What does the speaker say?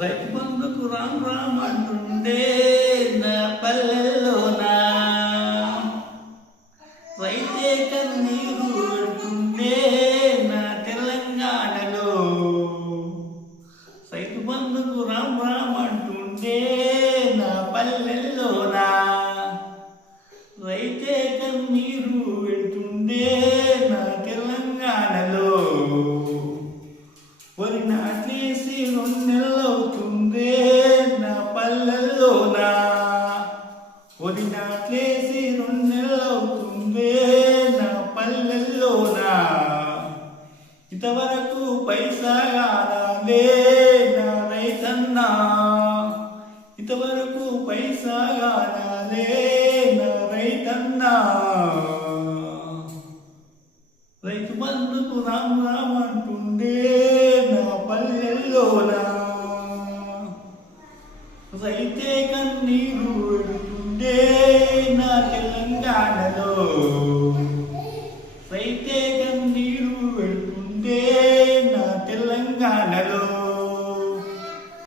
రైతు బంధుకు రామ్ రామ్ అంటుండే నా పల్లెల్లోనా, రైతే కన్నీరు అంటుండే నా తెలంగాణలో. రైతు బంధుకు రామ్ రామ్ అంటుండే నా పల్లెల్లోనా, రైతే కన్నీరు పెడుతుండే నా తెలంగాణలో. వరి నాటేసి 2 నెలలవుతుందే నా పల్లెల్లోనా, వరి నాటేసి 2 నెలలవుతుందే నా పల్లెల్లోనా. ఇంతవరకు పైసా కానాలే నా రైతన్నా, ఇంతవరకు పైసా కానాలే నా రైతన్నా. రైతు బంధుకు రామ్ రామ్ అంటుండే నా పల్లెల్లోనా, రైతే కన్నీ